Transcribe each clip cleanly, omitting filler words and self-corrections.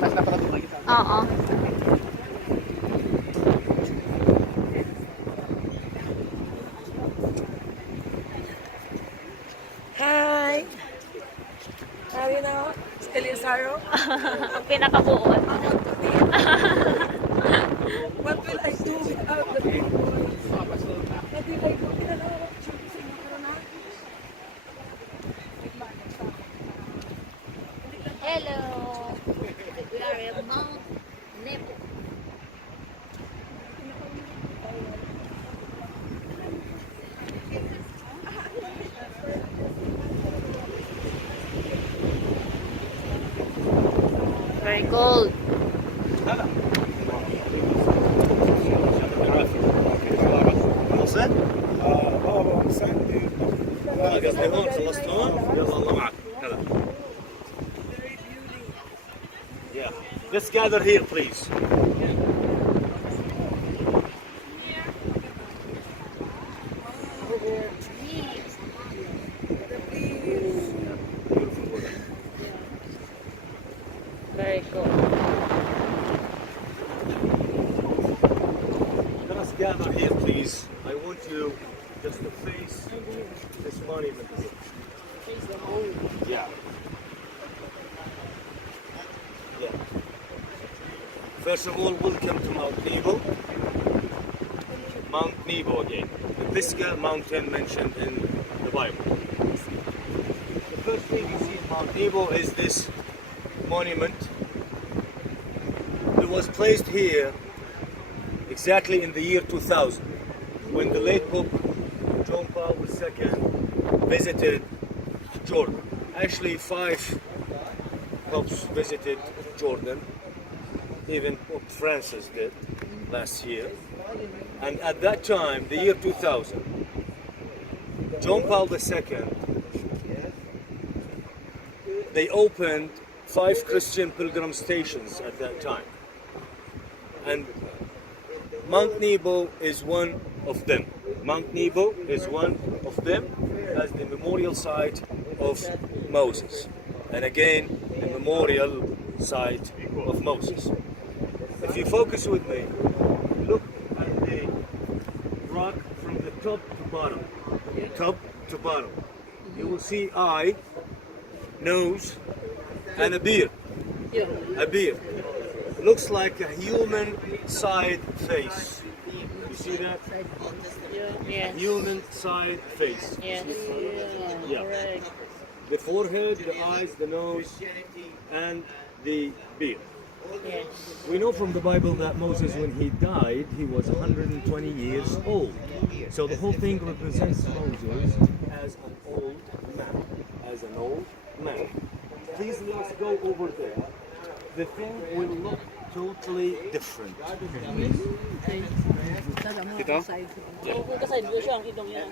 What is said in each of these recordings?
Mas napatuloy kita. Oo. Hi! How you know? Eliasaro? Ang pinakabuon. What will I do without the people? What will I do? Hello. We are at Mount Nebo. Very cold. خلصت؟ قصدي هون خلصت هون؟ يلا الله معك هلا. Yeah. Let's gather here please. Very cold. Let us gather here please. I want you just to face this monument. Yeah. Yeah. First of all, welcome to Mount Nebo. Mount Nebo again. The Pisgah mountain mentioned in the Bible. The first thing you see in Mount Nebo is this monument. It was placed here exactly in the year 2000 when the late Pope John Paul II visited Jordan. Actually, 5 popes visited Jordan. Even Pope Francis did last year. And at that time, the year 2000, John Paul II, they opened 5 Christian pilgrim stations at that time. And Mount Nebo is one of them. Mount Nebo is one of them as the memorial site of Moses. And again, the memorial site of Moses. If you focus with me, look at the rock from the top to bottom. Top to bottom. You will see eye, nose, and a beard. A beard. Looks like a human side face. You see that? Yes. Human side face. Yes. Yeah. The forehead, the eyes, the nose, and the beard. Yes. We know from the Bible that Moses, when he died, he was 120 years old. So the whole thing represents Moses as an old man. As an old man. Please let us go over there. The thing will look totally different.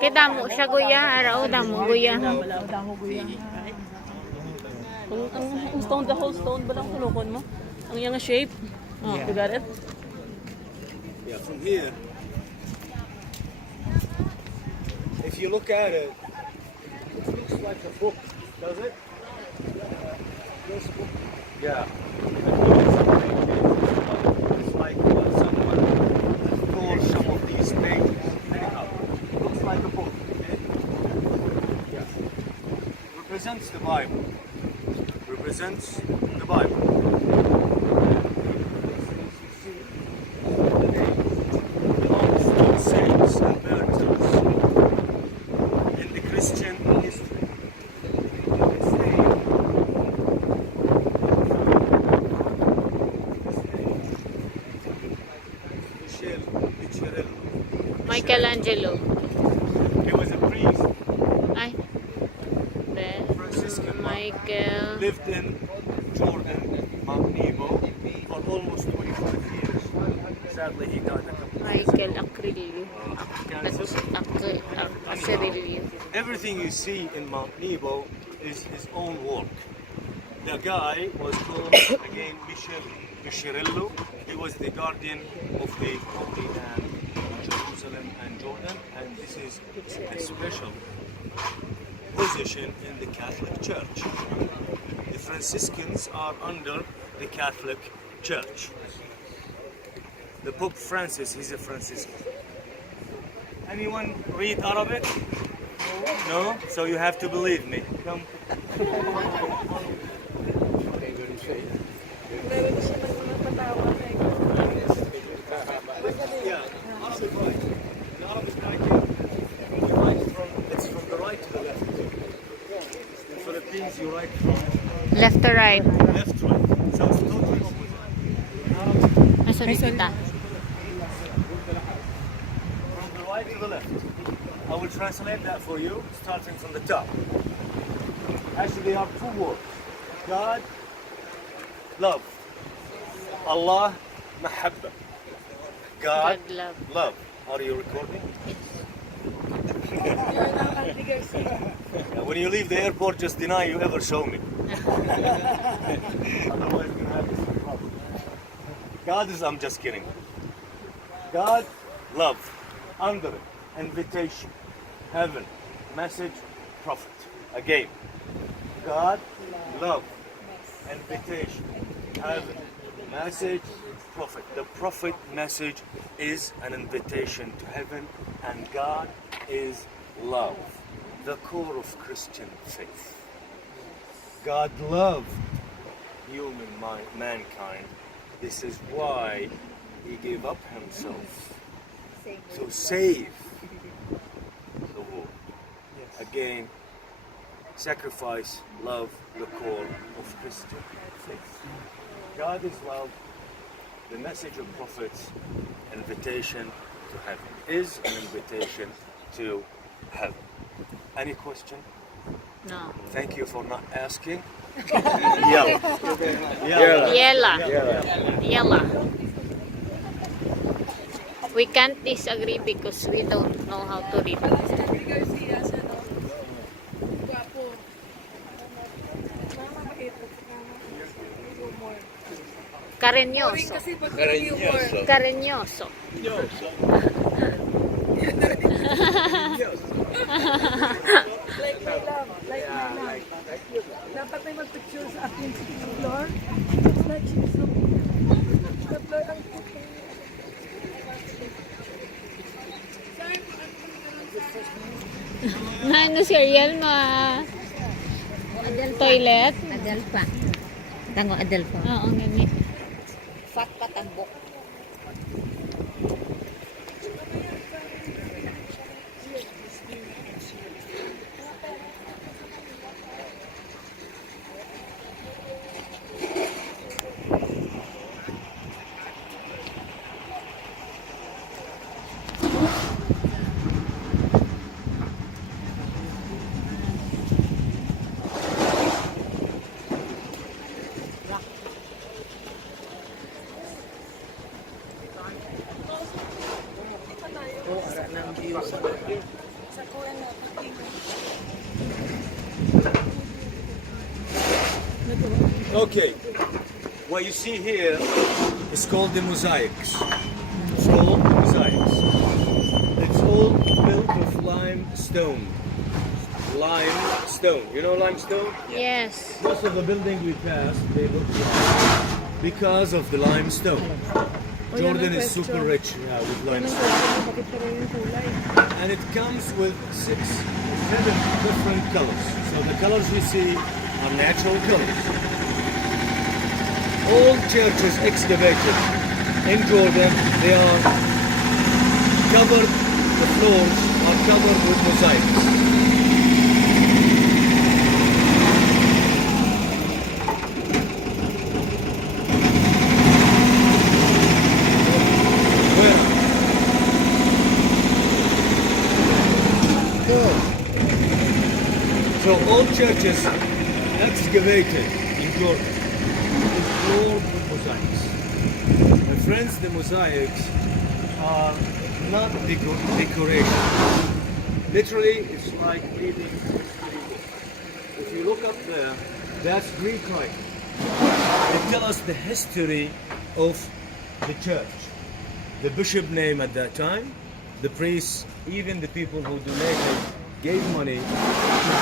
Kita mo siya guya, araw damo guya. Ang stone, the whole stone ba lang tulokon mo? Ang iyang shape? Oh, you got it? Yeah, from here, if you look at it, it looks like a book, does it? This book. Yeah. It's like someone tore some of these pages. Anyhow, it looks like a book. Yeah. Represents the Bible. Represents the Bible. Saints and martyrs in the Christian history. Michelangelo. He was a priest, Ay. Then, Franciscan monk, Michael. lived in Jordan, Mount Nebo, for almost 25 years. Sadly, he died a couple of years Michael ago. Acrilio. Cancer. Acrilio. Everything you see in Mount Nebo is his own work. The guy was called, again, Michirello. He was the guardian of the Holy Land, Jerusalem and Jordan, and this is a special position in the Catholic Church. The Franciscans are under the Catholic Church. The Pope Francis, he's a Franciscan. Anyone read Arabic? No? So you have to believe me. Come. Yeah, Arabic writing. In Arabic writing, you write it's from the right to the left. In Philippines, you write from Left to right. left to right. So it's totally opposite. In Arabic, Ay, sorry, tita. from the right to the left. I will translate that for you, starting from the top. Actually, there are two words. God, love. Allah, mahabba. God, God love. love. Are you recording? When you leave the airport, just deny you ever show me. Otherwise, you're gonna have some problem. God is, I'm just kidding. God, love. Under it, invitation. Heaven, message, prophet. Again. God, love. Invitation. Heaven, message, prophet. The prophet message is an invitation to heaven, and God is love, the core of Christian faith. God loved mankind. This is why he gave up himself to save the world. Again, sacrifice, love, the core of Christian faith. God is love. The message of prophets, invitation to heaven, is an invitation to heaven. Any question? No. Thank you for not asking. Yella. Yella. Yella. We can't disagree because we don't know how to read. Cariñoso. Cariñoso. Like my love, like my love. Dapat may mag-picture sa akin sa floor. Like she's so the floor ang puti. Ano cereal mo? Toilet? Adelpa. Tango Adelpa. Oo, gani. Fat patambok. Okay, what you see here is called the mosaics. It's called mosaics. It's all built of limestone. Limestone. You know limestone? Yes. Most of the buildings we passed, they look like because of the limestone. Jordan is super rich with limestone. And it comes with 6, 7 different colors. So the colors you see are natural colors. All churches excavated in Jordan, they are covered, the floors are covered with mosaics. So all churches excavated in Jordan is floored with mosaics. My friends, the mosaics are not decoration. Literally, it's like reading history book. If you look up there, that's Greek writing. They tell us the history of the church. The bishop name at that time, the priests, even the people who donated, gave money to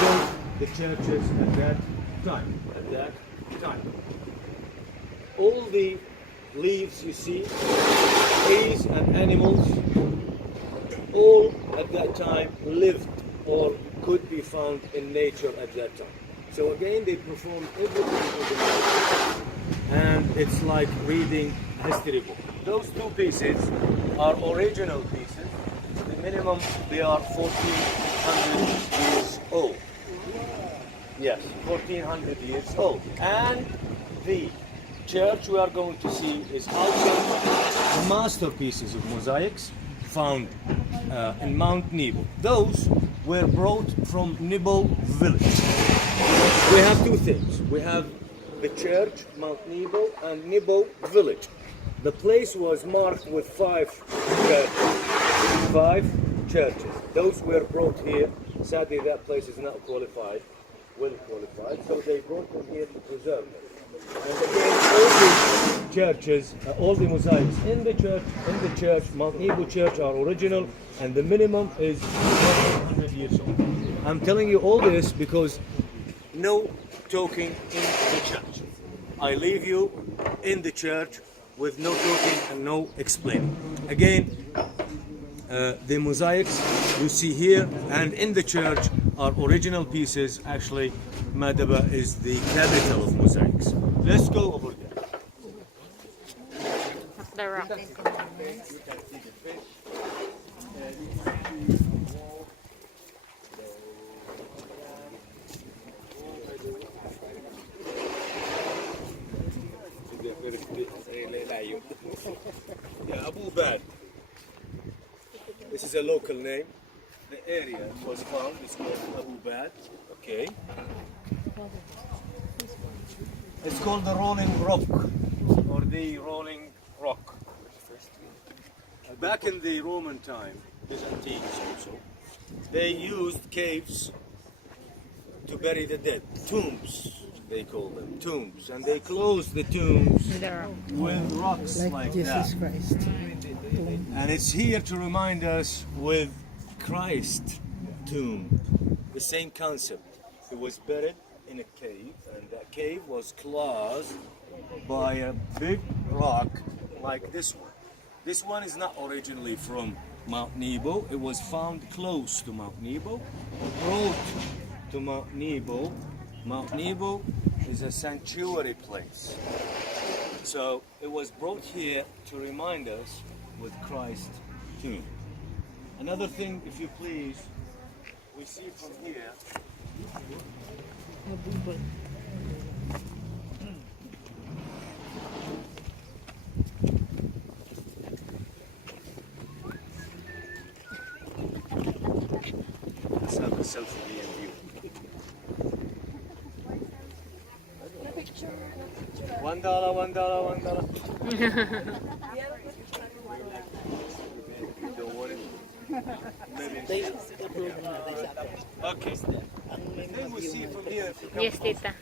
build the churches at that time. all the leaves you see, trees and animals, all at that time lived or could be found in nature at that time. So again, they performed everything in the nature, and it's like reading history book. Those two pieces are original pieces. The minimum, they are 1400 years old. Yes, 1400 years old. And the church we are going to see is also masterpieces of mosaics found in Mount Nebo. Those were brought from Nebo village. We have two things. We have the church, Mount Nebo, and Nebo village. The place was marked with 5 churches. 5 churches. Those were brought here. Sadly, that place is not well qualified, so they brought them here to preserve them. And again, all the churches, all the mosaics in the church, Mount Nebo Church are original, and the minimum is 100 years old. I'm telling you all this because no talking in the church. I leave you in the church with no talking and no explaining. Again, the mosaics you see here and in the church are original pieces. Actually, Madaba is the capital of mosaics. Let's go over there. That's the rock. Yeah, Abu Bad. This is a local name. The area it was found is called Abu Bad. Okay. It's called the Rolling Rock or the Rolling Rock. Back in the Roman time, Byzantines also, they used caves to bury the dead. Tombs, they call them, tombs. And they closed the tombs with rocks like Jesus that. Christ. And it's here to remind us with Christ tomb, the same concept. He was buried in a cave, and that cave was closed by a big rock like this one. This one is not originally from Mount Nebo. It was found close to Mount Nebo, brought to Mount Nebo. Mount Nebo is a sanctuary place. So it was brought here to remind us with Christ tomb. Another thing, if you please, we see from here. Let's have a selfie me and you. $1, $1. Don't worry. Okay. Then we see from here. If you come Yes, tita.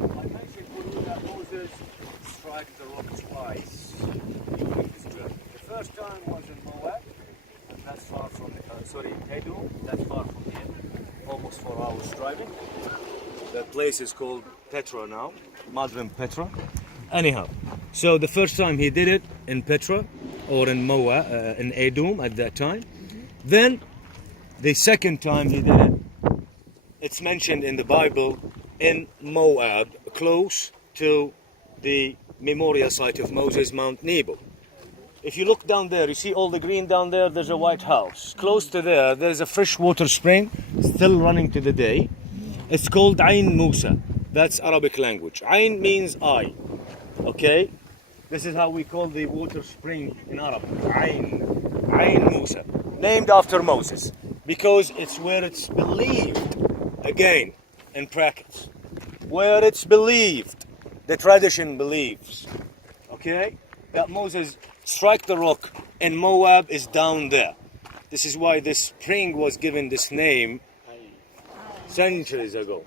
I mentioned to you that Moses struck the rock twice during his journey. The first time was in Moab, and that's far from Edom, that's far from here, almost 4 hours driving. That place is called Petra now, modern Petra. Anyhow, so the first time he did it in Petra, or in Moab, in Edom at that time. Then the second time he did it, it's mentioned in the Bible in Moab, close to the memorial site of Moses, Mount Nebo. If you look down there, you see all the green down there, there's a white house. Close to there, there's a fresh water spring, still running to the day. It's called Ain Musa. That's Arabic language. Ain means eye. Okay? This is how we call the water spring in Arabic. Ain Musa. Named after Moses. Because it's where it's believed, again, in brackets. Where it's believed, the tradition believes. Okay? That Moses struck the rock and Moab is down there. This is why this spring was given this name centuries ago.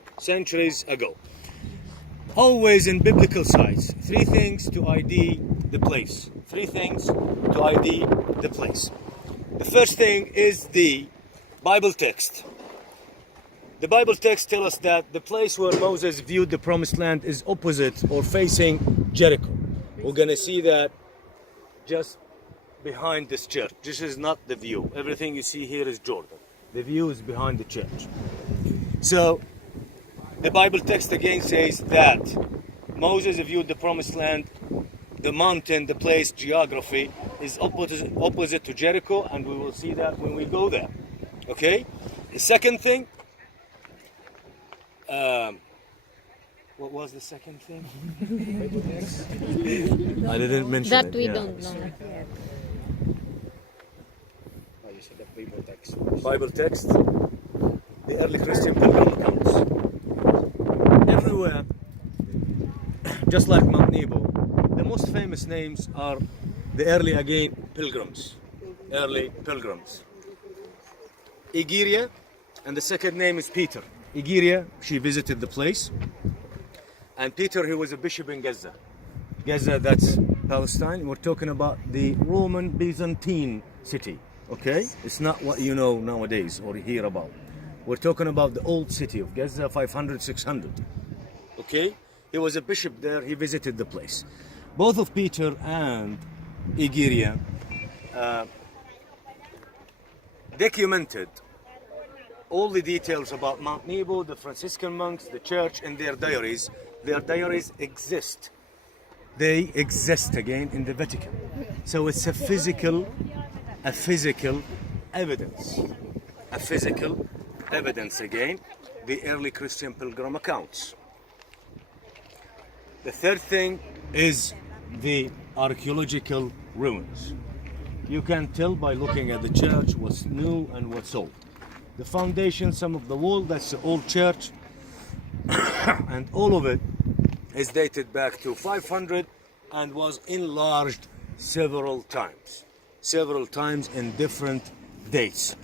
Always in biblical sites, 3 things to ID the place. 3 things to ID the place. The first thing is the Bible text. The Bible text tells us that the place where Moses viewed the promised land is opposite or facing Jericho. We're going to see that just behind this church. This is not the view. Everything you see here is Jordan. The view is behind the church. So the Bible text again says that Moses viewed the promised land, the mountain, the place, geography is opposite to Jericho, and we will see that when we go there. Okay? The second thing, what was the second thing? I didn't mention That it. we yeah. don't know. Bible text, the early Christian pilgrim accounts. Everywhere, just like Mount Nebo, the most famous names are the early pilgrims. Early pilgrims. Egeria, and the second name is Peter. Egeria, she visited the place. And Peter, he was a bishop in Gaza. Gaza, that's Palestine. We're talking about the Roman Byzantine city. Okay? It's not what you know nowadays or hear about. We're talking about the old city of Gaza, 500, 600. Okay? He was a bishop there. He visited the place. Both of Peter and Egeria documented all the details about Mount Nebo, the Franciscan monks, the church, in their diaries. Their diaries exist. They exist again in the Vatican. So it's a physical evidence. A physical evidence again, the early Christian pilgrim accounts. The third thing is the archaeological ruins. You can tell by looking at the church what's new and what's old. The foundation, some of the wall, that's the old church, and all of it is dated back to 500 and was enlarged several times in different dates.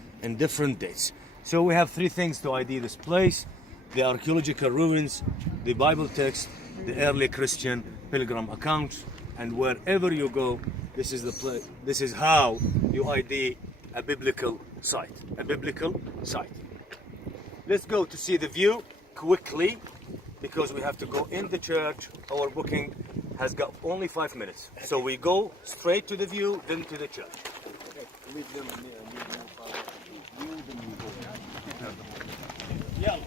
So we have three things to ID this place: the archaeological ruins, the Bible text, the early Christian pilgrim accounts, and wherever you go, this is the place. This is how you ID a biblical site. Let's go to see the view quickly, because we have to go in the church. Our booking has got only 5 minutes. So we go straight to the view, then to the church. Yeah.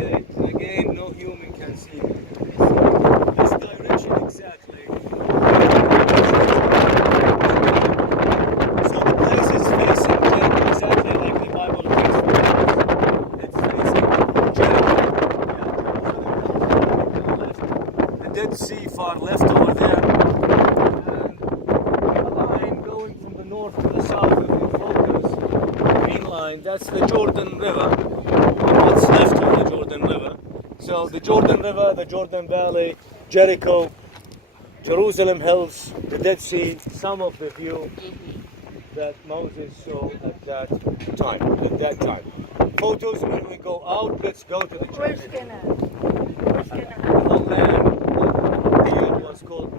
Okay, again, no human can see this direction exactly. So the place is facing Jericho exactly like the Bible takes photos. It's facing Jericho. The Dead Sea far left over there. And a line going from the north to the south of the focus. Green line, that's the Jordan River. What's left of the Jordan River. So the Jordan River, the Jordan Valley, Jericho, Jerusalem Hills, the Dead Sea, some of the view that Moses saw at that time. Photos when we go out, let's go to the church. Where's Canaan? Where's Canaan? The land here was called